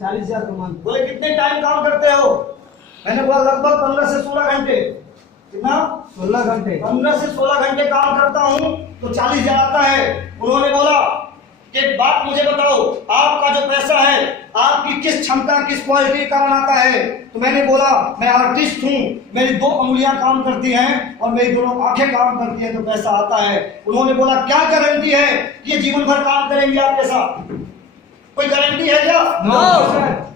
40,000 कमाते। बोले कितने टाइम काम करते हो? मैंने बोला लगभग 15 से 16 घंटे। कितना? 16 घंटे। 15 से 16 घंटे काम करता हूँ तो 40,000 आता है। उन्होंने बोला कि एक बात मुझे बताओ, आपका जो पैसा है आपकी किस क्षमता किस क्वालिटी के कारण आता है? तो मैंने बोला मैं आर्टिस्ट हूँ, मेरी 2 उंगलियां काम करती हैं और मेरी दोनों आंखें काम करती हैं तो पैसा आता है। उन्होंने बोला क्या गारंटी है ये जीवन भर काम करेंगे आपके साथ? कोई गारंटी है क्या?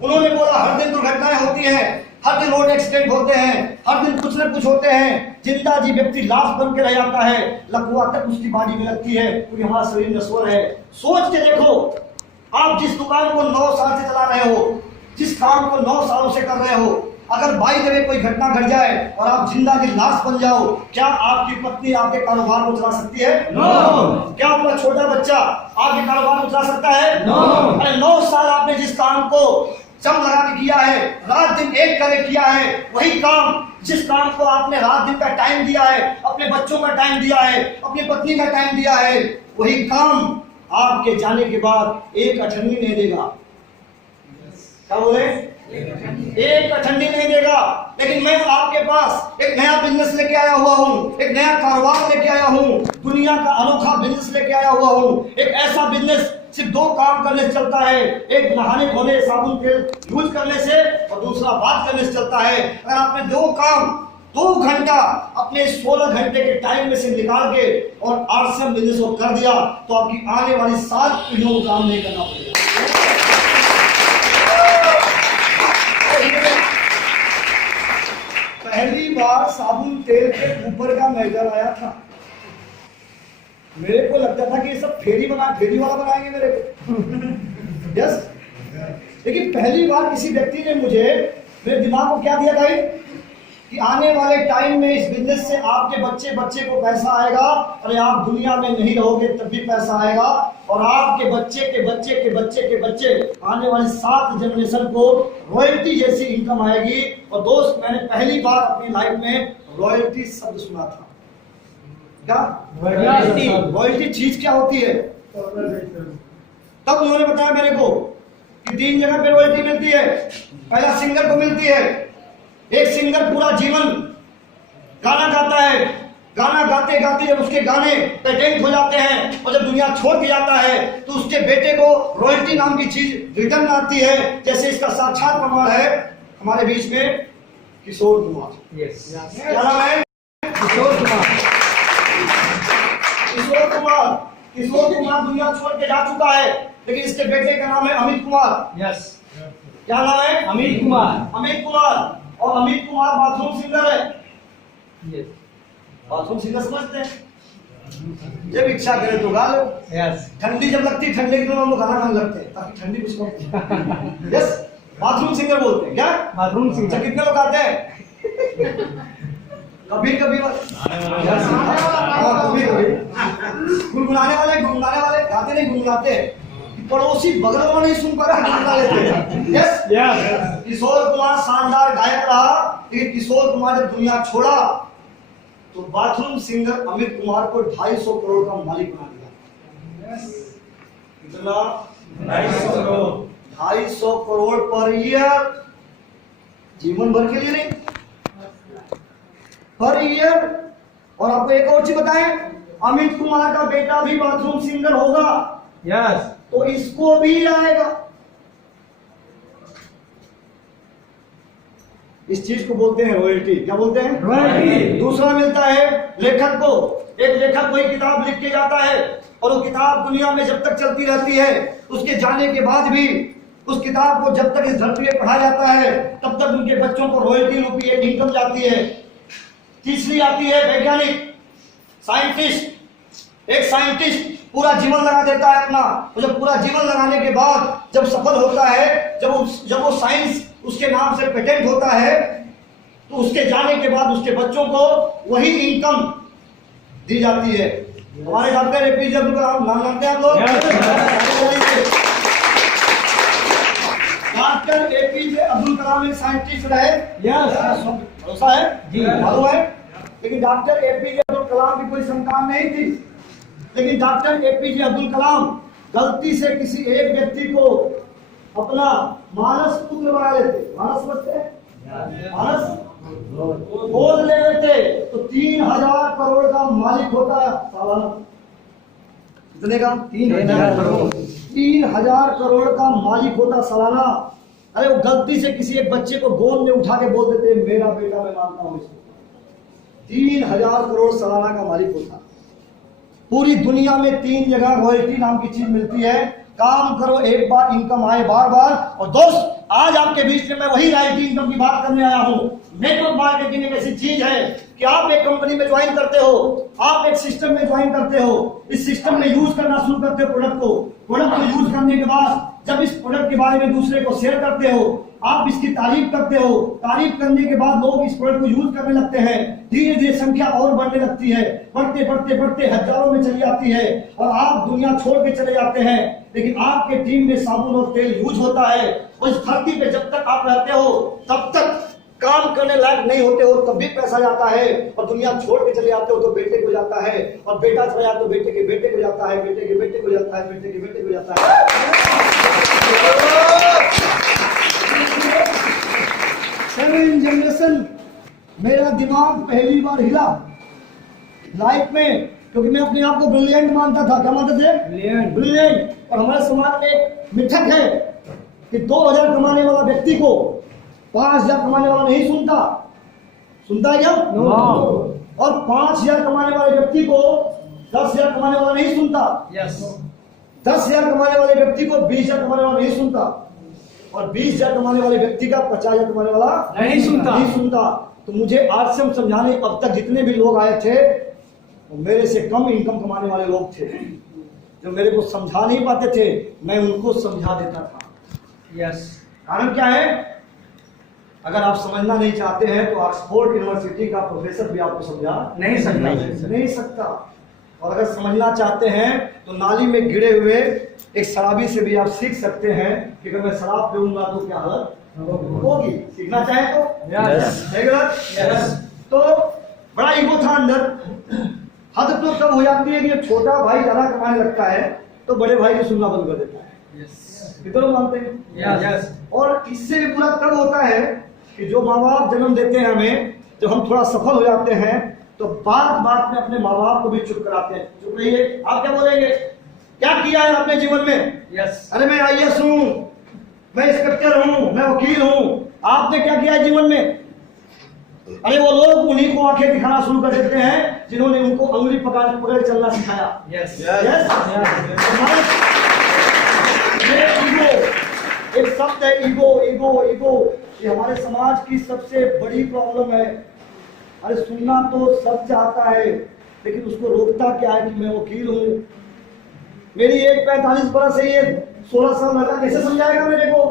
उन्होंने बोला हर दिन दुर्घटनाएं होती हैं, हर दिन रोड एक्सीडेंट होते हैं, हर दिन कुछ न कुछ होते हैं। जिंदा जी व्यक्ति लाश बन के रह जाता है, लकवा तक उसकी बॉडी में लगती है क्योंकि हमारा शरीर नश्वर है। सोच के देखो, आप जिस दुकान को 9 साल से चला रहे हो, जिस काम को 9 सालों से कर रहे हो, अगर बाई द वे कोई घटना घट जाए और आप जिंदा की लाश बन जाओ, क्या आपकी पत्नी आपके कारोबार को चला सकती है? क्या आपका छोटा बच्चा आपके कारोबार को चला सकता है? अरे 9 साल आपने जिस काम को जम लगा के किया है, रात दिन एक करके किया है, वही काम जिस काम को आपने रात दिन का टाइम दिया है, अपने बच्चों का टाइम दिया है, अपनी पत्नी का टाइम दिया है, वही काम आपके जाने के बाद एक अठन्नी नहीं देगा। क्या बोले? एक अठन्नी नहीं देगा। लेकिन मैं आपके पास एक नया बिजनेस लेके आया हुआ हूँ, एक नया कारोबार लेके आया हूँ, दुनिया का अनोखा बिजनेस लेके आया हुआ हूँ। एक ऐसा बिजनेस सिर्फ 2 काम करने से चलता है, एक नहाने धोने साबुन तेल यूज करने से और दूसरा बात करने से चलता है। अगर आपने 2 काम 2 घंटा अपने 16 घंटे के टाइम में से निकाल के और आरसीएम बिजनेस को कर दिया तो आपकी आने वाली 7 पीढ़ियों को काम नहीं करना पड़ेगा। पहली बार साबुन तेल के ऊपर का मेजर आया था, मेरे को लगता था कि ये सब फेरी वाला बनाएंगे मेरे को। यस, लेकिन पहली बार किसी व्यक्ति ने मेरे दिमाग को क्या दिया भाई कि आने वाले टाइम में इस बिजनेस से आपके बच्चे को पैसा आएगा। अरे आप दुनिया में नहीं रहोगे तब भी पैसा आएगा और आपके बच्चे के बच्चे के बच्चे के बच्चे आने वाली 7 जनरेशन को रॉयल्टी जैसी इनकम आएगी। और दोस्त, मैंने पहली बार अपनी लाइफ में रॉयल्टी शब्द सुना था। क्या रॉयल्टी चीज क्या होती है? तब उन्होंने बताया मेरे को कि 3 जगह पे रॉयल्टी मिलती है। पहला सिंगर को मिलती है। एक सिंगर पूरा जीवन गाना गाता है, गाना गाते गाते जब उसके गाने पेटेंट हो जाते हैं और जब दुनिया छोड़ के जाता है तो उसके बेटे को रॉयल्टी नाम की चीज रिटर्न आती है। जैसे इसका साक्षात प्रमाण है हमारे बीच में किशोर कुमार। क्या नाम है? किशोर कुमार दुनिया छोड़ के जा चुका है, लेकिन इसके बेटे का नाम है अमित कुमार। क्या नाम है? अमित कुमार। और अमित कुमार बाथरूम सिंगर है। बाथरूम सिंगर समझते हैं? जब इच्छा करे तो गा लो। ठंडी जब लगती है, ठंडे के दिन हम लोग गाना गाने लगते हैं ताकि ठंडी कुछ कम। यस, बाथरूम सिंगर बोलते हैं। क्या बाथरूम सिंगर? कितने लोग आते हैं? कभी गुनगुनाने वाले गाते नहीं, गुनगुनाते पड़ोसी बगल वाला नहीं सुन पा रहा, गुनगुना लेते हैं। यस, किशोर कुमार शानदार गायक रहा, लेकिन किशोर कुमार जब दुनिया छोड़ा तो बाथरूम सिंगर अमित कुमार को 250 करोड़ का मालिक बना दिया। कितना? 250 करोड़ पर ईयर, जीवन भर के लिए नहीं, पर ईयर। और आपको एक और चीज बताएं, अमित कुमार का बेटा भी बाथरूम सिंगर होगा। यस, तो इसको भी आएगा। इस चीज को बोलते हैं रॉयल्टी। क्या बोलते हैं? रॉयल्टी। दूसरा मिलता है लेखक को। एक लेखक कोई किताब लिख के जाता है और वो किताब दुनिया में जब तक चलती रहती है, उसके जाने के बाद भी उस किताब को जब तक इस धरती पे पढ़ा जाता है तब तक उनके बच्चों को रॉयल्टी रूपी एक इनकम जाती है। तीसरी आती है वैज्ञानिक, साइंटिस्ट। एक साइंटिस्ट पूरा जीवन लगा देता है अपना, और जब पूरा जीवन लगाने के बाद जब सफल होता है, जब वो साइंस उसके नाम से पेटेंट होता है, तो उसके जाने के बाद उसके बच्चों को वही इनकम दी जाती है। हमारे डॉक्टर एपीजे अब्दुल कलाम, नाम जानते हैं आप लोग? डॉक्टर एपीजे अब्दुल कलाम एक साइंटिस्ट रहे। भरोसा है जी, मालूम है। लेकिन डॉक्टर एपीजे अब्दुल कलाम की कोई संतान नहीं थी, लेकिन डॉक्टर एपीजे अब्दुल कलाम गलती से किसी एक व्यक्ति को अपना मानस पुत्र बना लेते। मानस समझते हैं? मानस बोल ले लेते तो 3000 करोड़ का मालिक होता है सालाना। कितने का? 3000 करोड़। 3000 करोड़ का मालिक होता सालाना। अरे वो गलती से किसी एक बच्चे को गोद में उठा के बोल देते मेरा बेटा, मैं मानता हूं इसको। 3000 करोड़ सालाना का मालिक होता। पूरी दुनिया में 3 जगह रॉयल्टी नाम की चीज मिलती है। काम करो एक बार, इनकम आए बार बार। और दोस्त, आज आपके बीच में मैं वही रॉयल्टी इनकम की बात करने आया हूं। नेटवर्क मार्केटिंग एक ऐसी चीज है कि आप एक कंपनी में ज्वाइन करते हो, आप एक सिस्टम में ज्वाइन करते हो, इस सिस्टम में यूज करना शुरू करते हो प्रोडक्ट को यूज करने के बाद जब इस प्रोडक्ट के बारे में दूसरे को शेयर करते हो, आप इसकी तारीफ करते हो, तारीफ करने के बाद लोग इस प्रोडक्ट को यूज करने लगते हैं। धीरे धीरे संख्या और बढ़ने लगती है, बढ़ते बढ़ते बढ़ते हजारों में चली जाती है और आप दुनिया छोड़ के चले जाते हैं। लेकिन आपके टीम में साबुन और तेल यूज होता है और इस धरती पे जब तक आप रहते हो तब तक काम करने लायक नहीं होते हो, तब भी पैसा जाता है और दुनिया छोड़ के चले जाते हो तो बेटे को जाता है और बेटा चला जाता तो बेटे के बेटे को जाता है, बेटे के बेटे को जाता है, बेटे के बेटे को जाता है। 7 जनरेशन। मेरा दिमाग पहली बार हिला लाइफ में, क्योंकि मैं अपने आप को ब्रिलियंट मानता था। क्या मानते थे? ब्रिलियंट। और हमारे समाज में एक मिथक है कि 2000 कमाने वाला व्यक्ति को 5000 कमाने वाला नहीं सुनता। सुनता है क्या? और 5000 कमाने वाले व्यक्ति को 10,000 कमाने वाला नहीं सुनता। 10,000 कमाने वाले व्यक्ति को 20,000 कमाने वाला नहीं सुनता और 20,000 कमाने वाले व्यक्ति का 50,000 कमाने वाला नहीं सुनता। तो मुझे आज से हम समझाने, अब तक जितने भी लोग आए थे वो मेरे से कम इनकम कमाने वाले लोग थे जो मेरे को समझा नहीं पाते थे, मैं उनको समझा देता था। कारण क्या है? अगर आप समझना नहीं चाहते हैं तो ऑक्सफोर्ड यूनिवर्सिटी का प्रोफेसर भी आपको समझा नहीं सकता। और अगर समझना चाहते हैं तो नाली में गिरे हुए एक शराबी से भी आप सीख सकते हैं कि अगर मैं शराब पीऊंगा तो क्या हालत होगी। सीखना चाहे तो बड़ा ईगो था अंदर। हद तो तब हो जाती है कि छोटा भाई ज्यादा कमाने लगता है तो बड़े भाई को सुनना बंद कर देता है। कितने मानते हैं? और इससे भी बुरा तब होता है कि जो माँ बाप जन्म देते हैं हमें, जब हम थोड़ा सफल हो जाते हैं तो बात बात में अपने माँ बाप को भी चुप कराते हैं। चुप रहिए, आप क्या बोलेंगे? क्या किया है अपने जीवन में? अरे मैं IAS हूँ, मैं इंस्पेक्टर हूँ, मैं वकील हूँ। आपने क्या किया है जीवन में? अरे वो लोग उन्हीं को आंखें दिखाना शुरू कर देते हैं जिन्होंने उनको अंगुली पकड़ चलना सिखाया। एक शब्द है ईगो। ये हमारे समाज की सबसे बड़ी प्रॉब्लम है। अरे सुनना तो सब चाहता है लेकिन उसको रोकता क्या है कि मैं वकील हूँ, मेरी एज 45 बरस है, ये 16 साल लगा, कैसे समझाएगा मेरे को?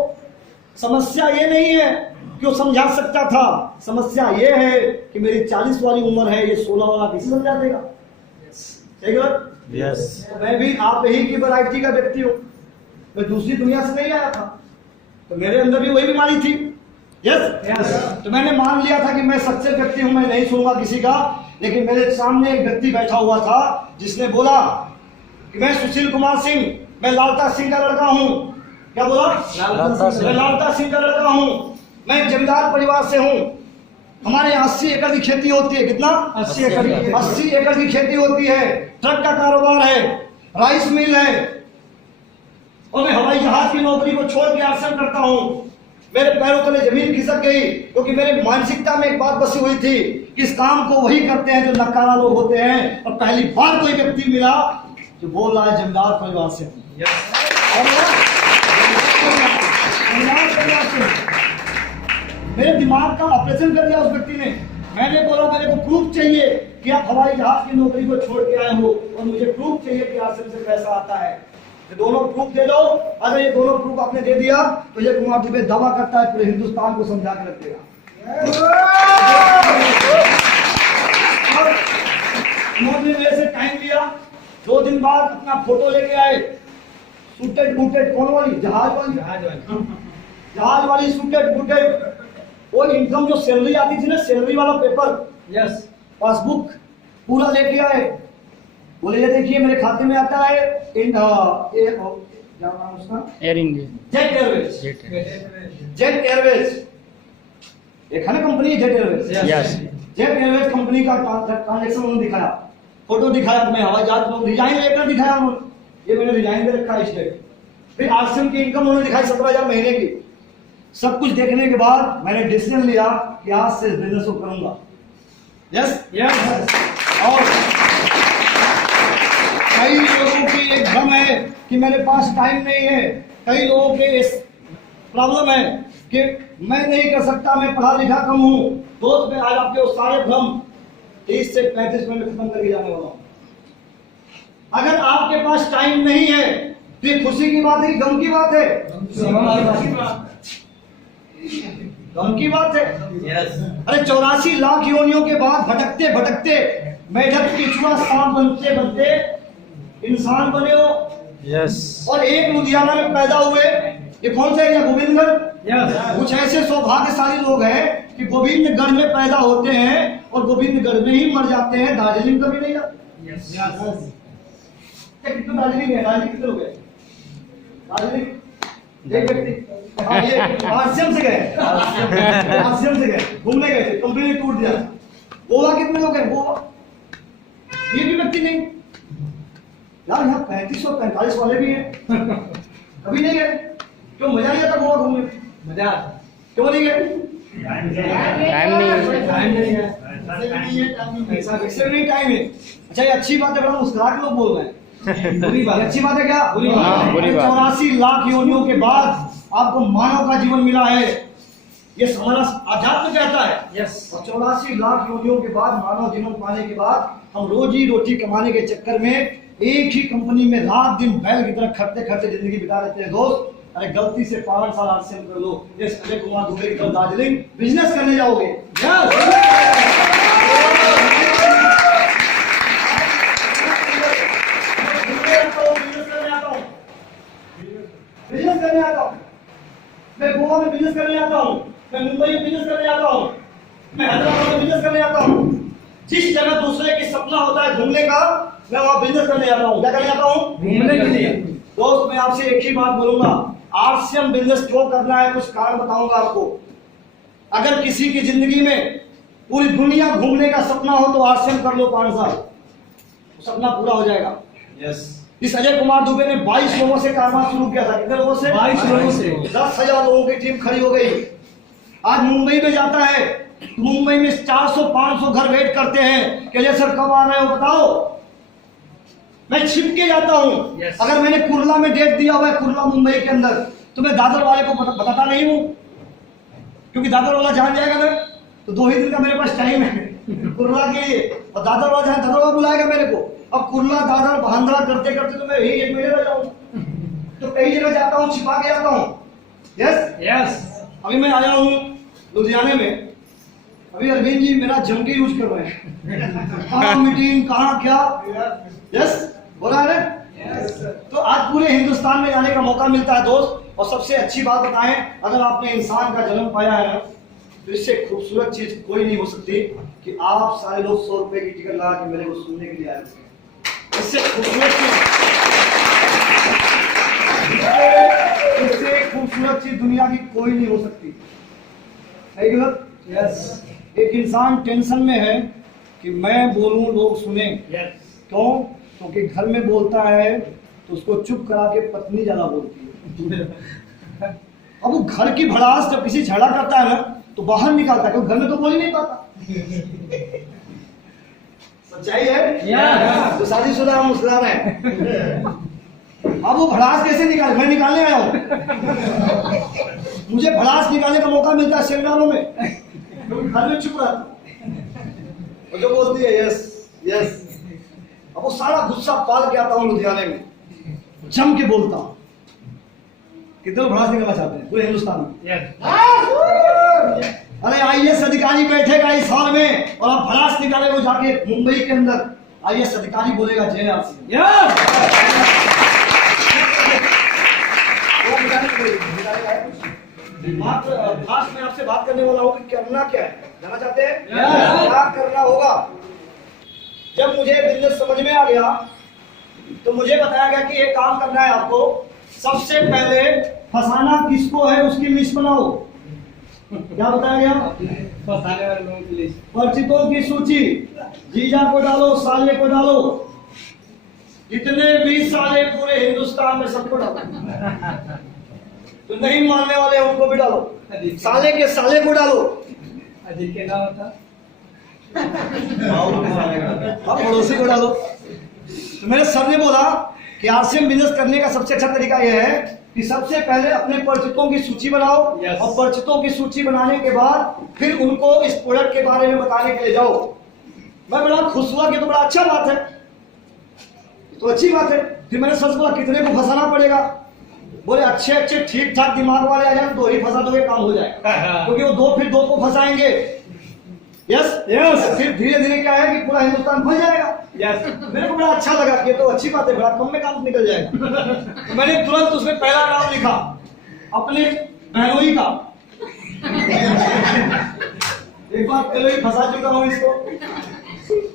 समस्या ये नहीं है कि वो समझा सकता था, समस्या ये है कि मेरी 40 वाली उम्र है, ये 16 वाला कैसे समझा देगा? सही गलत? मैं भी आप ही की वैरायटी का व्यक्ति हूँ, मैं दूसरी दुनिया से नहीं आया था, तो मेरे अंदर भी वही बीमारी थी। तो मैंने मान लिया था कि मैं सच्चे व्यक्ति हूं, मैं नहीं सुनूंगा किसी का। लेकिन मेरे सामने एक व्यक्ति बैठा हुआ था जिसने बोला कि मैं सुशील कुमार सिंह, मैं लालता सिंह का लड़का हूं। क्या बोला? मैं लालता सिंह का लड़का हूं, मैं जमींदार परिवार से हूं। हमारे यहाँ 80 एकड़ की खेती होती है। कितना? 80 एकड़ की खेती होती है। ट्रक का कारोबार है, राइस मिल है और मैं हवाई जहाज की नौकरी को छोड़ के आश्रम करता हूं। मेरे पैरों तले जमीन खिसक गई क्योंकि मेरे मानसिकता में एक बात बसी हुई थी कि इस काम को वही करते हैं जो नकारा लोग होते हैं। और पहली बार कोई व्यक्ति मिला जो बोल रहा है जमींदार परिवार से। मेरे दिमाग का ऑपरेशन कर दिया उस व्यक्ति ने। मैंने बोला मेरे को प्रूफ चाहिए कि आप हवाई जहाज की नौकरी को छोड़ के आए हो और मुझे प्रूफ चाहिए कि आश्रम से पैसा आता है। ये दोनों प्रूफ दे दो। अगर ये दोनों प्रूफ आपने दे दिया तो ये कुमार दुबे दावा करता है पूरे हिंदुस्तान को समझा के रख देगा। उन्होंने मेरे से टाइम लिया, 2 दिन बाद अपना फोटो लेके आए, सूटेड बूटेड, कौन वाली? जहाज वाली सूटेड बूटेड। वो इनकम जो सैलरी आती थी ना, सैलरी वाला पेपर, पासबुक पूरा लेके आए। बोले ये देखिए मेरे खाते में आता है क्या नाम उसका, air India, jet Airways. Jet Airways एक है ना company, jet Airways. Yes, jet Airways company का ट्रांजेक्शन उन्होंने दिखाया, फोटो दिखाया अपने हवाई जहाज को, डिजाइन लेकर दिखाया उन्होंने, ये मैंने डिजाइन दे रखा है इस डेट। फिर आरसीएम की इनकम उन्होंने दिखाई 17,000 महीने की। सब कुछ देखने के बाद मैंने डिसीजन लिया कि आज से बिजनेस को करूंगा। Yes yes. और कई लोगों की एक भ्रम है कि मेरे पास टाइम नहीं है, कई लोगों के इस प्रॉब्लम है कि मैं नहीं कर सकता, मैं पढ़ा लिखा कम हूं। दोस्त मैं आज आपके वो सारे भ्रम 30 से 35 मिनट में खत्म करके जाने वाला हूं। अगर आपके पास टाइम नहीं है तो ये खुशी की बात है, गम की बात है? गम की बात है। अरे 84 लाख योनियों के बाद भटकते भटकते मेढक पिछुआ सांप बनते बनते इंसान बने हो। यस, और एक लुधियाना में पैदा हुए। ये कौन सा एरिया, गोविंदगढ़? यस। कुछ ऐसे सौभाग्यशाली लोग हैं कि गोविंदगढ़ में पैदा होते हैं और गोविंदगढ़ में ही मर जाते हैं। दार्जिलिंग कभी नहीं जाते। यस। कितने दार्जिलिंग है? दार्जिलिंग कितने लोग हैं? दार्जिलिंग एक व्यक्ति, हाँ ये आश्रम से गए, आश्रम से गए, घूमने गए थे, कंपनी ने टूट दिया। गोवा कितने लोग हैं? गोवा ये भी व्यक्ति नहीं यार, यहाँ 3545 वाले भी हैं, कभी नहीं गए। क्यों? मजा नहीं आता गोवा घूमने में? मजा क्यों नहीं गए? टाइम नहीं है। टाइम नहीं है। ऐसा नहीं टाइम है। अच्छा ये अच्छी बात है, बड़ा मुस्कुरा के लोग बोल रहे हैं। बुरी बात। अच्छी बात है क्या? बुरी बात। हाँ, बुरी बात। 84 लाख योनियों के बाद आपको मानव का जीवन मिला है, ये हमारा अध्यात्म कहता है। यस। और 84 लाख योनियों के बाद मानव जीवन पाने के बाद हम रोजी रोटी कमाने के चक्कर में एक ही कंपनी में रात दिन बैल की तरह खटते खटते जिंदगी बिता लेते हैं। दोस्त अरे गलती से 5 साल आरसीएम कर लो, ये अजय कुमार दुबे की तरफ दार्जिलिंग बिजनेस करने जाओगे। बिजनेस करने आता हूँ, मैं गोवा में बिजनेस करने आता हूँ, मैं मुंबई में बिजनेस करने आता हूँ, मैं हैदराबाद में बिजनेस करने आता हूँ। जिस जगह दूसरे की सपना होता है घूमने का, मैं वहां बिजनेस करने आता हूँ। क्या करने आता हूँ? घूमने के लिए। दोस्त मैं आपसे एक ही बात बोलूंगा, आरसीएम बिजनेस क्यों करना है, कुछ कारण बताऊंगा आपको। अगर किसी की जिंदगी में पूरी दुनिया घूमने का सपना हो तो आरसीएम कर लो 5 साल, सपना पूरा हो जाएगा। यस। इस अजय कुमार दुबे ने 22 लोगों से कारोबार शुरू किया था। कितने लोगों से? 22 लोगों से। 10,000 लोगों की टीम खड़ी हो गई। आज मुंबई में जाता है तो मुंबई में 400-500 घर वेट करते हैं कि अजय सर कब आ रहे हो बताओ। मैं छिप के जाता हूं। Yes. अगर मैंने कुर्ला में डेट दिया हुआ है, कुर्ला मुंबई के अंदर, तो मैं दादर वाले को बताता नहीं हूं, क्योंकि दादर वाला जान जाएगा ना, तो 2 ही दिन का मेरे पास टाइम है कुर्ला के लिए, और दादर वाला दादर वाला बुलाएगा मेरे को। अब कुर्ला दादर बहांदरा करते करते तो मैं यही 1 महीने रह जाऊं, तो कई जगह जाता हूं, छिपा के जाता हूं। Yes yes. अभी मैं आया हूं लुधियाने में, अभी अरविंद जी मेरा जम के यूज कर रहे हैं कहाँ मीटिंग कहाँ क्या। यस बोला है ना। तो आज पूरे हिंदुस्तान में जाने का मौका मिलता है दोस्त। और सबसे अच्छी बात बताएं, अगर आपने इंसान का जन्म पाया है ना, तो इससे खूबसूरत चीज कोई नहीं हो सकती कि आप सारे लोग 100 रुपए की टिकट लगा के मेरे को सुनने के लिए आए। इससे खूबसूरत चीज दुनिया की कोई नहीं हो सकती। सही गलत? यस। एक इंसान टेंशन में है कि मैं बोलूं लोग सुने। यस। क्यों? क्योंकि घर में बोलता है तो उसको चुप करा के पत्नी ज्यादा बोलती है। अब वो घर की भड़ास जब किसी झगड़ा करता है ना तो बाहर निकालता है, क्योंकि घर में तो बोल ही नहीं पाता। सच्चाई है। तो शादीशुदा हम मुस्कुरा रहे हैं। अब वो भड़ास कैसे निकाले? मैं निकालने आया हूँ। मुझे भड़ास निकालने का मौका मिलता है सेमिनारों में, क्योंकि घर में चुप रहता और जो बोलती है यस यस। अब वो सारा गुस्सा पाल के आता हूँ लुधियाने में, जम के बोलता हूँ। कितने भड़ास निकालना चाहते हैं पूरे हिंदुस्तान में? अरे आईएएस अधिकारी बैठेगा इस हॉल में और आप भड़ास निकाले वो जाके मुंबई के अंदर आईएएस अधिकारी बोलेगा जय आरसी। खास मैं आपसे बात करने वाला हूँ कि करना क्या है, जानना चाहते हैं? क्या करना होगा? जब मुझे बिजनेस समझ में आ गया तो मुझे बताया गया कि ये काम करना है आपको सबसे पहले फंसाना किसको है उसकी लिस्ट बनाओ। क्या बताया गया? फंसाने वाले लोगों की लिस्ट। परिचितों की सूची, जीजा को डालो, साले को डालो, जितने भी साले पूरे हिंदुस्तान में सबको डालो। तो नहीं मानने वाले हैं उनको भी डालो, साले के साले को डालो। अजीत के नाम था अब पड़ोसी को डालो। तो मेरे सर ने बोला कि आरसीएम बिजनेस करने का सबसे अच्छा तरीका यह है कि सबसे पहले अपने परिचितों की सूची बनाओ। Yes. और परिचितों की सूची बनाने के बाद फिर उनको इस प्रोडक्ट के बारे में बताने के लिए जाओ। मैं बड़ा खुश हुआ कि तो बड़ा अच्छा बात है, तो अच्छी बात है। फिर मैंने सच बोला कितने को फंसाना पड़ेगा? बोले अच्छे अच्छे ठीक ठाक दिमाग वाले आ जाए तो ही फंसा दोगे, काम हो जाएगा। क्योंकि वो फिर दो को फंसाएंगे। Yes yes. फिर धीरे धीरे क्या है कि पूरा हिंदुस्तान फंस जाएगा। यस। मेरे को बड़ा अच्छा लगा कि ये तो अच्छी बात है, बड़ा कम में काम निकल जाएगा। तो मैंने तुरंत उसमें पहला नाम लिखा अपने बहनोई का। एक बार पहले ही फंसा चुका हूँ इसको।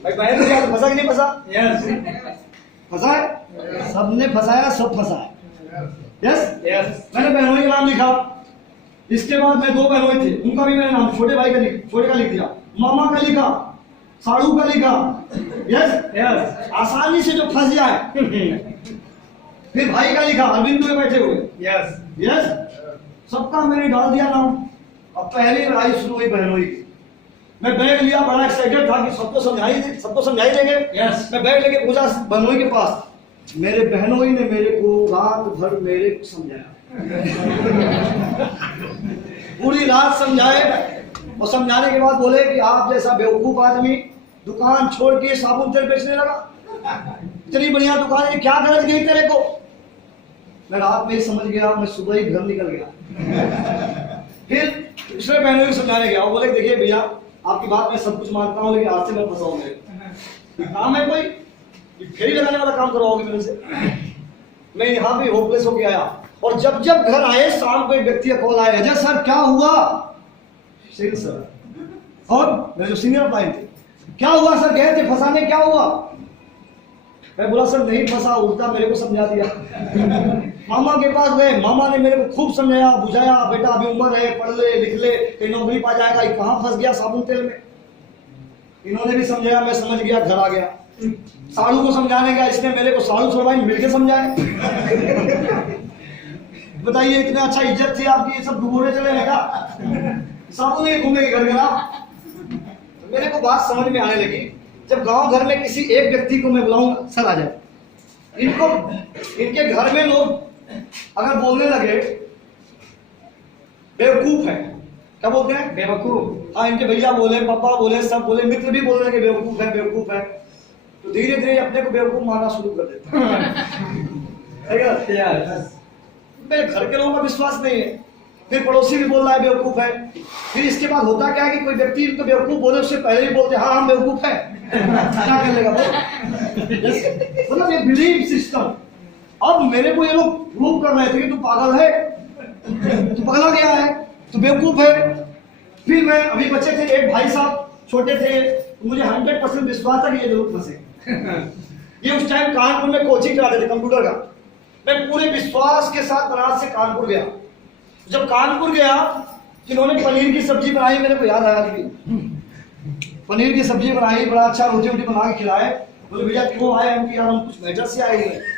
भाई बहन ने फंसा कि नहीं फंसा? यस। फंसा है, सबने फंसाया, सब फंसा है। Yes yes. मैंने बहनोई का नाम लिखा। इसके बाद मैं 2 बहनोई थे, उनका भी मैंने नाम छोटे भाई का छोटे का लिख दिया, मामा का लिखा, साड़ू का लिखा। Yes yes. आसानी से जो फंस जाए। फिर भाई का लिखा, अरविंद में बैठे हुए। यस। यस, सबका मैंने डाल दिया नाम। अब पहली लड़ाई शुरू हुई बहनोई की। मैं बैग लिया, बड़ा एक्साइटेड था कि सबको समझाई देंगे। यस। मैं बैग लेके पहुंचा बहनोई के पास। मेरे बहनोई ने मेरे को रात भर मेरे को समझाया। पूरी रात समझाए और समझाने के बाद बोले कि आप जैसा बेवकूफ आदमी दुकान छोड़ के साबुन तेल बेचने लगा, इतनी बढ़िया दुकान है, क्या गरज गई तेरे को? मैं रात में ही समझ गया, मैं सुबह ही घर निकल गया। फिर दूसरे बहनों को समझाने गया, वो बोले देखिए भैया आपकी बात मैं सब कुछ मानता हूँ, लेकिन आज से मैं फंसा हूँ। काम है कोई फेरी लगाने वाला काम करवाओगे मेरे से? मैं यहाँ पे होपलेस होके आया। और जब जब घर आए शाम को एक व्यक्ति का कॉल आया, अजय सर क्या हुआ? सर और मेरे जो सीनियर अप्लाइन थे, क्या हुआ सर? गए थे फंसाने, क्या हुआ? मैं बोला सर नहीं फंसा, उल्टा मेरे को समझा दिया। मामा के पास गए, मामा ने मेरे को खूब समझाया बुझाया, बेटा अभी उम्र है, पढ़ ले लिख ले, कहीं नौकरी पा जाएगा। ये कहाँ फंस गया साबुन तेल में। इन्होंने भी समझाया, मैं समझ गया, घर आ गया। साड़ू को समझाने गया, इसने मेरे को साड़ू छोड़वाई, मिलके समझाए। बताइए इतना अच्छा इज्जत थी आपकी, ये सब डुबोरे चले लगा, साबुन नहीं घूमेंगे घर घर। तो मेरे को बात समझ में आने लगी, जब गांव घर में किसी एक व्यक्ति को मैं बुलाऊंगा सर आ जाए, इनको इनके घर में लोग अगर बोलने लगे बेवकूफ है, क्या बोलते हैं? बेवकूफ। हाँ, इनके भैया बोले, पापा बोले, सब बोले, मित्र भी बोल रहे कि बेवकूफ है बेवकूफ है, तो धीरे धीरे अपने को बेवकूफ मानना शुरू कर देते हैं। मेरे घर के लोगों का विश्वास नहीं है, फिर पड़ोसी भी बोल रहा है बेवकूफ है। फिर इसके बाद होता क्या है कि कोई व्यक्ति इनको बेवकूफ बोले उससे पहले ही बोलते हाँ हम बेवकूफ है। क्या कर लेगा मतलब ये बिलीव सिस्टम। अब मेरे को ये लोग प्रूव कर रहे थे कि तू पागल है, तू पगला गया है, तू बेवकूफ है। फिर मैं अभी बच्चे थे, एक भाई साहब छोटे थे, तो मुझे 100% विश्वास था कि ये जरूर फंसे। ये उस टाइम कानपुर में कोचिंग कराते थे कंप्यूटर का। मैं पूरे विश्वास के साथ बनारस से कानपुर गया। जब कानपुर गया, जिन्होंने पनीर की सब्जी बनाई, मेरे को याद आया कि पनीर की सब्जी बनाई, बड़ा अच्छा रोटी वोटी बना के खिलाए। बोले भैया क्यों आए हम? कि यार हम कुछ मैटर से आए हैं।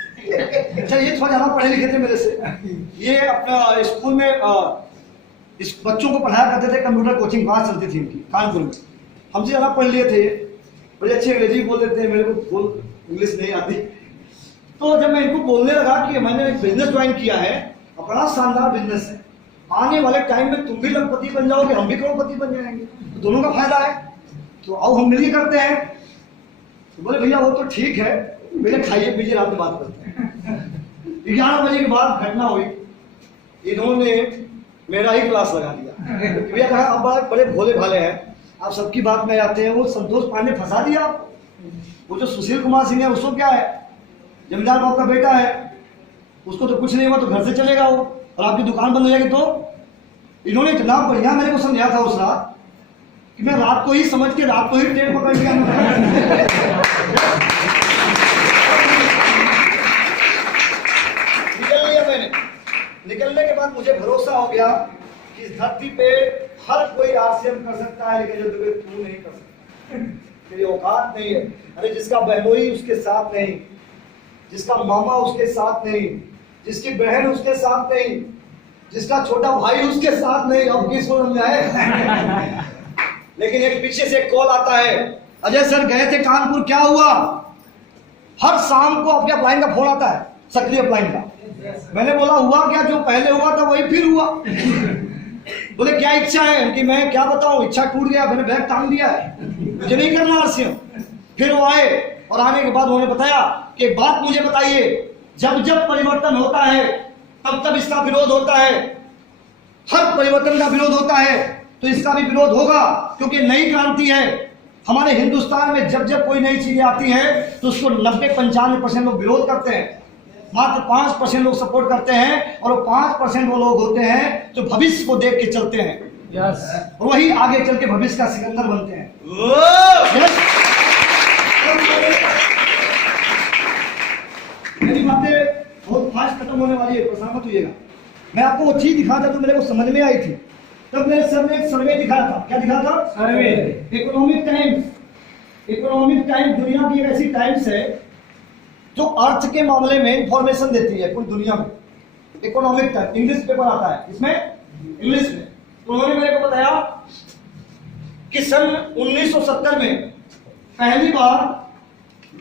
अच्छा ये थोड़ा ज्यादा पढ़े लिखे थे मेरे से, ये अपना स्कूल में इस बच्चों को पढ़ाया करते थे, कंप्यूटर कोचिंग वहां चलती थी इनकी कानपुर में। हमसे ज्यादा पढ़ लिए थे, बड़े अच्छी अंग्रेजी बोल देते हैं, मेरे को इंग्लिश नहीं आती। तो जब मैं इनको बोलने लगा कि मैंने एक बिजनेस ज्वाइन किया है, बड़ा शानदार बिजनेस है, आने वाले टाइम में तुम भी लखपति बन जाओगे, हम भी करोड़पति बन जाएंगे, तो दोनों का फायदा है, तो आओ हम मिलके करते हैं। तो बोले भैया वो तो ठीक है, पहले खाइए पीजिए, रात में बात करते हैं। 11 बजे के बाद घटना हुई, इन्होंने मेरा ही क्लास लगा दिया। भैया कहा आप बड़े भोले भाले हैं, आप सबकी बात में आते हैं। वो संतोष पांडे फंसा दिया आपको, वो जो सुशील कुमार सिंह है उसको क्या है, जमींदार बाप का बेटा है, उसको तो कुछ नहीं हुआ तो घर से चलेगा वो, और आपकी दुकान बंद हो जाएगी। तो इन्होंने इतना बढ़िया मेरे को समझाया था उस रात कि मैं रात को ही समझ के रात को ही ट्रेन पकड़ लिया। निकल लिया मैंने। निकलने के बाद मुझे भरोसा हो गया कि इस धरती पे हर कोई आरसीएम कर सकता है, लेकिन जो दुबे तू नहीं कर सकता, तेरी औकात नहीं है। अरे जिसका बहनोई उसके साथ नहीं, जिसका मामा उसके साथ नहीं, जिसकी बहन उसके साथ नहीं, जिसका छोटा भाई उसके साथ नहीं, अब किसको समझाए। लेकिन एक पीछे से कॉल आता है, अजय सर गए थे कानपुर, क्या हुआ? हर शाम को अपने अपलाइन का फोन आता है, सक्रिय अपलाइन का। मैंने बोला हुआ क्या? जो पहले हुआ था वही फिर हुआ। बोले क्या इच्छा है? कि मैं क्या बताऊं, इच्छा टूट गया, मैंने बैग टांग दिया है, मुझे नहीं करना आरसीएम। फिर वो आए और आने के बाद उन्होंने बताया कि एक बात मुझे बताइए, जब जब परिवर्तन होता है तब तब इसका विरोध होता है, हर परिवर्तन का विरोध होता है, तो इसका भी विरोध होगा, क्योंकि नई क्रांति है। हमारे हिंदुस्तान में जब जब कोई नई चीजें आती हैं तो उसको 90-95% लोग विरोध करते हैं, मात्र 5% लोग सपोर्ट करते हैं, और वो 5% वो लोग होते हैं जो भविष्य को देख के चलते हैं। यस। और वही आगे चल के भविष्य का सिकंदर बनते हैं। यस। मेरी बातें बहुत फास्ट खत्म होने वाली है, परेशान मत होइएगा। मैं आपको वो चीज दिखा था जो मेरे को समझ में आई थी। तब मेरे सर ने एक सर्वे दिखाया था। क्या दिखा था? Survey. Economic Times. Economic Times दुनिया की एक ऐसी टाइम्स है जो अर्थ के मामले में इंफॉर्मेशन देती है पूरी दुनिया में। इकोनॉमिक टाइम्स इंग्लिश पेपर आता है, इसमें इंग्लिश में। तो उन्होंने मेरे को बताया कि सन 1970 में पहली बार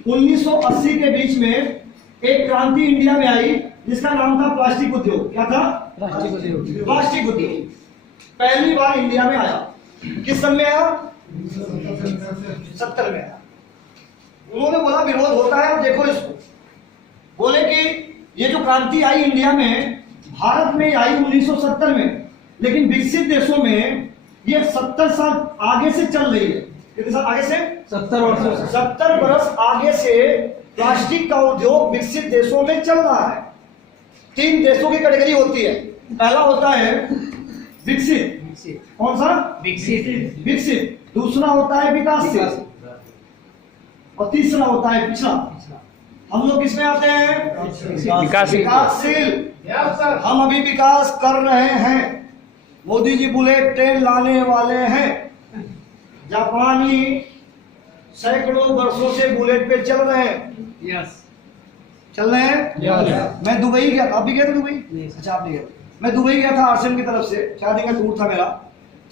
1980 के बीच में एक क्रांति इंडिया में आई जिसका नाम था प्लास्टिक उद्योग। क्या था? प्लास्टिक उद्योग। प्लास्टिक उद्योग पहली बार इंडिया में आया। किस सन में आया? 70 में आया। उन्होंने बोला विरोध होता है, अब देखो इसको। बोले कि ये जो क्रांति आई इंडिया में, भारत में आई 1970 में, लेकिन विकसित देशों में ये 70 साल आगे से चल रही है। कितने साल आगे से? 70 वर्षों से। 70 वर्ष आगे से प्लास्टिक का उद्योग विकसित देशों में चल रहा है। 3 देशों की कैटेगरी होती है। पहला होता है विकसित। कौन सा? विकसित। विकसित। दूसरा होता है विकासशील, और तीसरा होता है पिछड़ा। हम लोग किसमें आते हैं? विकासशील। विकासशील। हम अभी विकास कर रहे हैं। मोदी जी बुलेट ट्रेन लाने वाले हैं। जापानी सैकड़ों वर्षों से बुलेट पे चल रहे हैं। यस। चल रहे हैं। यस। मैं दुबई गया था। आप भी गए थे दुबई? नहीं। अच्छा, आप नहीं गए। मैं दुबई गया था आरसीएम की तरफ से, शादी का टूर था मेरा।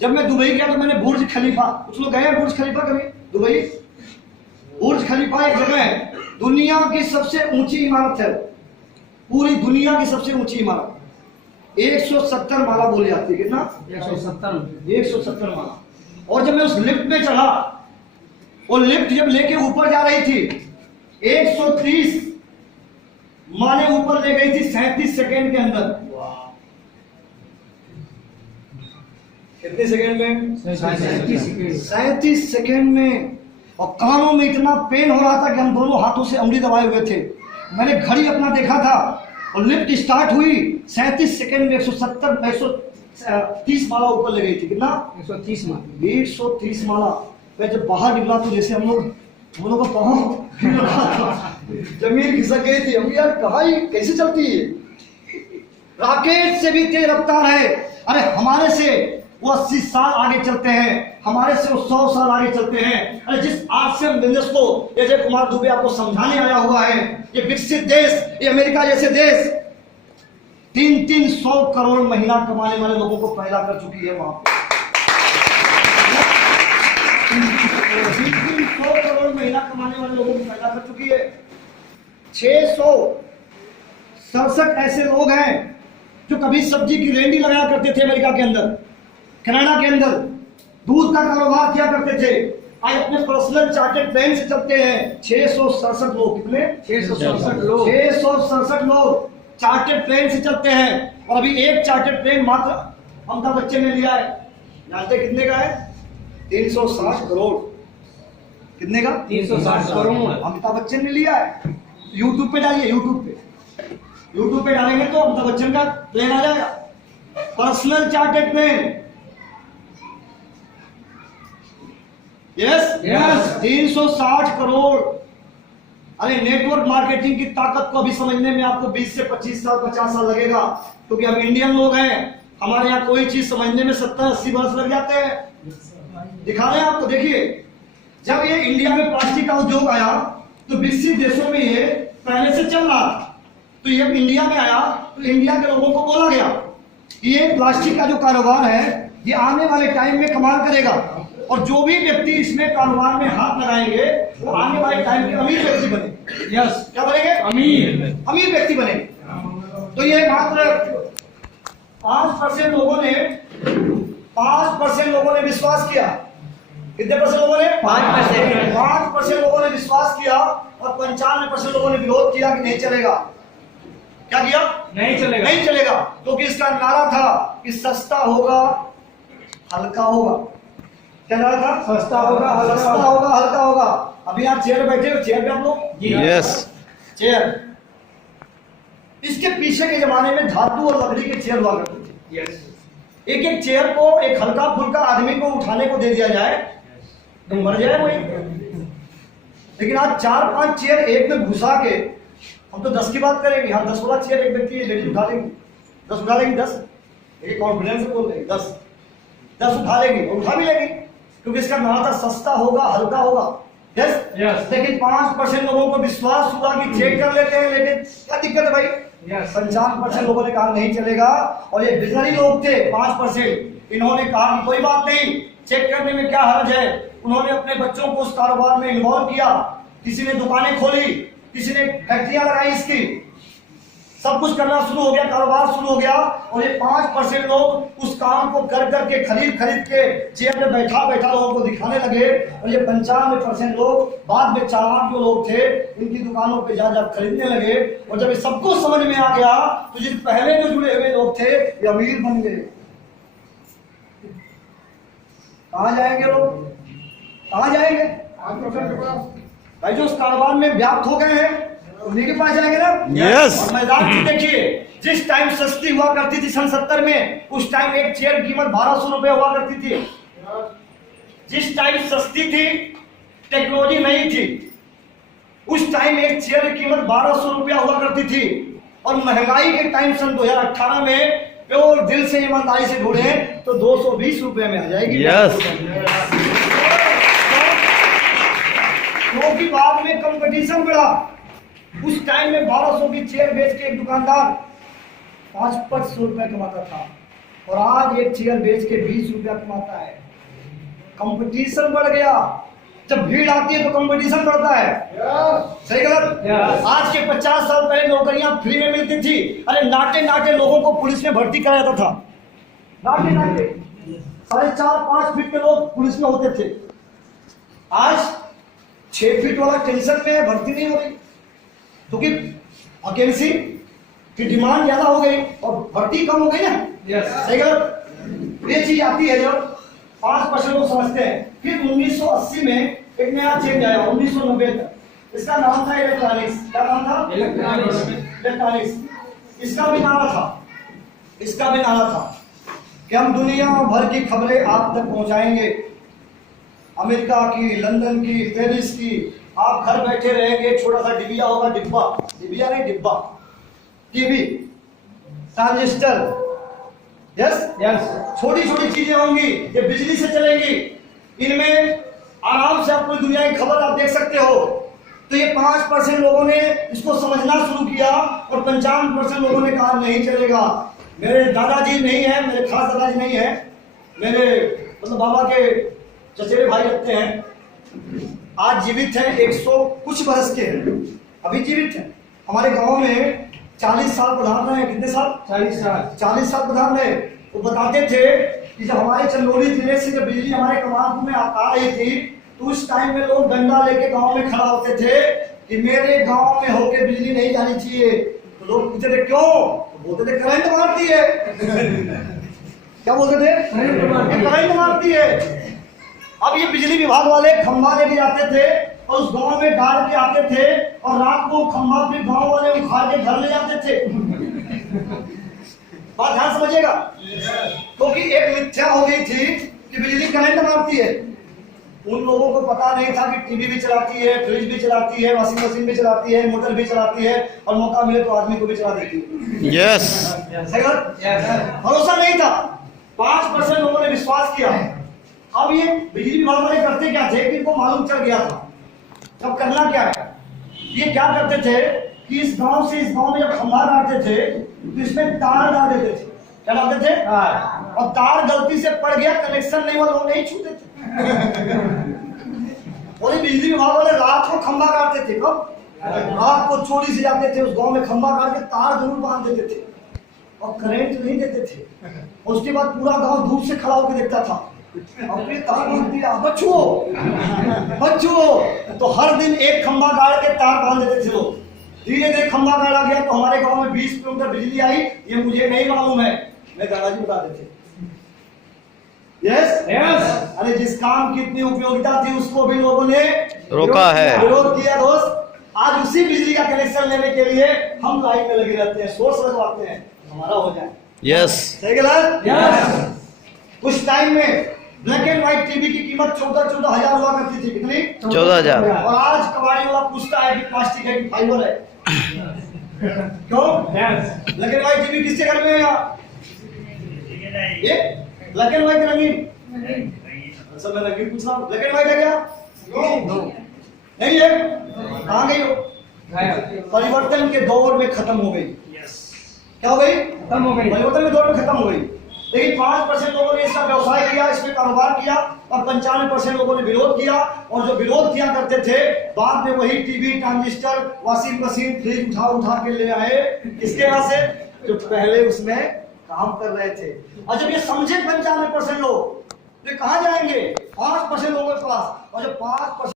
जब मैं दुबई गया तो मैंने बुर्ज खलीफा, कुछ लोग गए हैं बुर्ज खलीफा कभी दुबई? बुर्ज खलीफा एक जगह है, दुनिया की सबसे ऊंची इमारत है, पूरी दुनिया की सबसे ऊंची इमारत। 170 माला बोली जाती है। कितना? 170 माला। और जब मैं उस लिफ्ट में चढ़ा, वो लिफ्ट जब लेके ऊपर जा रही थी, 130 माले ऊपर ले गई थी 37 सेकेंड के अंदर। कितने सेकेंड में? 37 सेकेंड में। और कानों में इतना पेन हो रहा था कि हम दोनों हाथों से उंगली दबाए हुए थे। मैंने घड़ी अपना देखा था, और लिफ्ट स्टार्ट हुई 37 सेकेंड में 130 माला ऊपर ले गई थी। कितना? 130 माला। 130 माला। मैं जब बाहर निकला तो जैसे हम लोग का पाँव जमीन खिसक गई थी। हम यार कहाँ ये कैसे चलती है? रॉकेट से भी तेज रफ्तार है। अरे हमारे से वो 80 साल आगे चलते हैं, हमारे से वो 100 साल आगे चलते हैं। अरे जिस आरसीएम बिजनेस को अजय कुमार दुबे आपको समझाने आया हुआ है, ये विकसित देश, ये अमेरिका जैसे देश 300 करोड़ महीना कमाने वाले लोगों को पैदा कर चुकी है। वहां पे 300 करोड़ महीना कमाने वाले लोगों को पैदा कर चुकी है। 667 ऐसे लोग हैं जो कभी सब्जी की रेंडी लगाया करते थे अमेरिका के अंदर, कनाडा के अंदर, दूध का कारोबार किया करते थे, आज अपने पर्सनल चार्टर्ड प्लेन से चलते हैं। 667 लोग। कितने? 667 लोग। 667 लोग चार्टर्ड प्लेन से चलते हैं। और अभी एक चार्टर्ड प्लेन मात्र अमिताभ बच्चन ने लिया है। जानते कितने का है? 360 करोड़। कितने का? 360 करोड़ अमिताभ बच्चन ने लिया है। यूट्यूब पे डालिए, यूट्यूब पे डालेंगे तो अमिताभ बच्चन का प्लेन आ जाएगा, personal chartered plane. Yes. 360 crore अरे नेटवर्क मार्केटिंग की ताकत को अभी समझने में आपको 20 से 25 साल 50 साल लगेगा, क्योंकि हम इंडियन लोग हैं, हमारे यहाँ कोई चीज समझने में 70-80 वर्ष लग जाते हैं। दिखा रहे हैं आपको, देखिए जब ये इंडिया में प्लास्टिक का उद्योग आया तो विकसित देशों में ये पहले से चल रहा था, तो ये इंडिया में आया तो इंडिया के लोगों को बोला गया कि ये प्लास्टिक का जो कारोबार है ये आने वाले टाइम में कमाल करेगा, और जो भी व्यक्ति इसमें कारोबार में हाथ लगाएंगे वो आने वाले टाइम के अमीर व्यक्ति बने। यस, क्या बनेंगे? अमीर व्यक्ति बने। तो ये मात्र 5% लोगों ने 5% लोगों ने विश्वास किया। कितने परसेंट लोगों ने? 5% लोगों ने विश्वास किया और 95% लोगों ने विरोध किया कि नहीं चलेगा। क्या किया? नहीं चलेगा, नहीं चलेगा, क्योंकि इसका नारा था कि सस्ता होगा हल्का होगा। क्या नारा था? सस्ता होगा, सस्ता होगा, हल्का होगा। अभी आप चेयर बैठे हो, चेयर पे आप लोग, यस, चेयर, इसके पीछे के जमाने में धातु और लकड़ी के चेयर हुआ करते थे। यस, एक एक चेयर को एक हल्का फुल्का आदमी को उठाने को दे दिया जाए तो मर जाए वही। लेकिन आज 4-5 चेयर एक में घुसा के, हम तो 10 की बात करेंगे, हम 10 वाला चेयर एक व्यक्ति लेडी उठा लेंगे, 10 उठा लेंगे, 10 एक कॉन्फिडेंस से बोल रहे हैं, 10 उठा लेंगे, उठा भी लेंगे, क्योंकि इसका नाम था सस्ता होगा हल्का होगा। Yes, yes. लेकिन 5% लोगों को विश्वास हुआ कि चेक कर लेते हैं, लेकिन क्या दिक्कत है भाई? यस। 55% लोगों ने कहा नहीं चलेगा, और ये बिजनरी लोग थे 5%, इन्होंने कहा कि कोई बात नहीं, चेक करने में क्या हर्ज है। उन्होंने अपने बच्चों को उस कारोबार में इन्वॉल्व किया, किसी ने दुकानें खोली, किसी ने फैक्ट्रियां लगाई, इसकी सब कुछ करना शुरू हो गया, कारोबार शुरू हो गया, और ये 5% लोग उस काम को कर करके खरीद के चेयर पे बैठा बैठा लोगों को दिखाने लगे, और ये 95% लोग बाद में चालाक जो लोग थे इनकी दुकानों पे जा खरीदने लगे। और जब ये सबको समझ में आ गया तो जिन पहले जो जुड़े हुए लोग थे ये अमीर बन गए। कहाँ जाएंगे लोग? कहाँ जाएंगे भाई? जो उस कारोबार में व्याप्त हो गए हैं उन्हीं के पास जाएंगे ना। यस। और मैदान की देखिए, जिस टाइम सस्ती हुआ करती थी सन 70 में, उस टाइम एक चेयर की कीमत 1200 रुपए हुआ करती थी। जिस टाइम सस्ती थी, टेक्नोलॉजी नहीं थी, उस टाइम एक चेयर की कीमत 1200 रुपया हुआ करती थी। और महंगाई के टाइम सन 2018 में प्योर दिल से ईमानदारी से ढूंढे तो 220 रुपए में आ जाएगी। यस। क्योंकि बाद में कंपटीशन बढ़ा। उस टाइम में 1200 की चेयर बेच के एक दुकानदार 500 रुपए कमाता था, और आज एक चेयर बेच के 20 रुपया कमाता है। कंपटीशन बढ़ गया। जब भीड़ आती है तो कंपटीशन बढ़ता है। सही गलत? आज के 50 साल पहले नौकरियां फ्री में मिलती थी। अरे नाटे नाटे लोगों को पुलिस में भर्ती कराया जाता था। नाटे नाटे 4.5-5 फीट के लोग पुलिस में होते थे। आज 6 फीट वाला टेंशन में भर्ती नहीं हो रही, क्योंकि वैकेंसी की डिमांड ज्यादा हो गई और भर्ती कम हो गई ना। सही गलत? ये चीज आती है जब 5% लोग समझते हैं। फिर 1980 में एक नया चेंज आया, 1990 तक। इसका नाम था इलेक्ट्रॉनिक्स। क्या नाम था? इलेक्ट्रॉनिक्स। इसका भी नारा था कि हम दुनिया भर की खबरें आप तक पहुंचाएंगे, अमेरिका की, लंदन की, पेरिस की। आप घर बैठे रहेंगे, छोटा सा डिबिया होगा, डिबिया नहीं डिब्बा, टीवी, ट्रांजिस्टर, यस, छोटी छोटी चीजें होंगी, ये बिजली से चलेंगी। इनमें आराम से आप पूरी दुनिया की खबर आप देख सकते हो। तो ये 5% लोगों ने इसको समझना शुरू किया, और 55% लोगों ने कहा नहीं चलेगा। मेरे दादाजी नहीं है, मेरे खास दादाजी नहीं है, मेरे मतलब बाबा के चचेरे भाई लगते हैं, आज जीवित हैं, 100 कुछ बरस के हैं, अभी जीवित हैं। हमारे गांव में 40 साल प्रधान रहे। कितने साल? 40 साल प्रधान रहे। वो बताते थे कि जब हमारे चंदौली जिले से जब बिजली हमारे कमालपुर में आ रही थी, तो उस टाइम में लोग डंडा लेके गांव में खड़ा होते थे कि मेरे गांव में होके बिजली नहीं जानी चाहिए। तो लोग पूछते थे क्यों? तो बोलते थे करंट मारती है। क्या बोलते थे? करंट मारती है। अब ये बिजली विभाग वाले खंभा लेके जाते थे और उस गांव में गाड़ के आते थे, और रात को खंभा फिर गांव वाले उखाड़ के घर ले जाते थे। बात ध्यान समझिएगा, क्योंकि एक मिथ्या हो गई थी कि बिजली करंट मारती है। उन लोगों को पता नहीं था कि टीवी भी चलाती है, फ्रिज भी चलाती है, वॉशिंग मशीन भी चलाती है, मोटर भी चलाती है, और मौका मिले तो आदमी को भी चला देती है। यस सही बात? भरोसा नहीं था, 5% लोगों ने विश्वास किया। अब ये बिजली विभाग वाले करते क्या थे कि इनको मालूम चल गया था अब करना क्या है। ये क्या करते थे कि इस गांव से इस गांव में जब खंभा गाड़ते थे तो इसमें तार डाल देते थे। क्या डालते थे? और तार गलती से पड़ गया, कनेक्शन नहीं हुआ, लोग नहीं छूते थे। और ये बिजली विभाग वाले रात को खंभा गाड़ते थे। कब? रात को चोरी से जाते थे उस गांव में, खंभा गाड़ के तार जरूर बांध देते थे और करंट नहीं देते थे। उसके बाद पूरा गांव धूप से खड़ा होकर देखता था, अपने तार बांध दिया, बच्चों बच्चों। तो हर दिन एक खंभा गाड़ के तार बांध देते थे लोग। धीरे धीरे खंभा गाड़ा गया तो हमारे गांव में 20 किलोमीटर बिजली आई। ये मुझे नहीं मालूम है, मैं दादाजी बता देते। Yes yes. अरे जिस काम की इतनी उपयोगिता थी उसको भी लोगों ने रोका है। विरोध किया। दोस्त, आज उसी बिजली का कनेक्शन लेने के लिए हम लाइन में लगे रहते हैं, सोर्स लगवाते हैं, हमारा हो जाए। यस सही गलत? यस। उस टाइम में ब्लैक एंड व्हाइट टीवी की कीमत 14 हजार हुआ करती थी। कितनी? 14,000। और आज कबाड़ी वाला पूछता है कि प्लास्टिक है कि फाइबर है। क्यों? Yes. Black and white TV किसके घर में है यहाँ? ये ब्लैक एंड व्हाइट रंगीन? अच्छा मैं रंगीन पूछ रहा हूँ, ब्लैक एंड व्हाइट है क्या? नहीं है। कहाँ गई हो? परिवर्तन के दौर में खत्म हो गई। क्या हो गई? खत्म हो गई। परिवर्तन के दौर में खत्म हो गई। लेकिन 5% लोगों ने इसका व्यवसाय किया, इसमें कारोबार किया, और 95% लोगों ने विरोध किया। और जो विरोध किया करते थे बाद में वही TV, transistor, washing machine, fridge उठा उठा के ले आए। किसके वहां से? जो पहले उसमें काम कर रहे थे। और जब ये समझे 95% लोग, तो कहां जाएंगे? 5% लोगों के पास। और जब 5%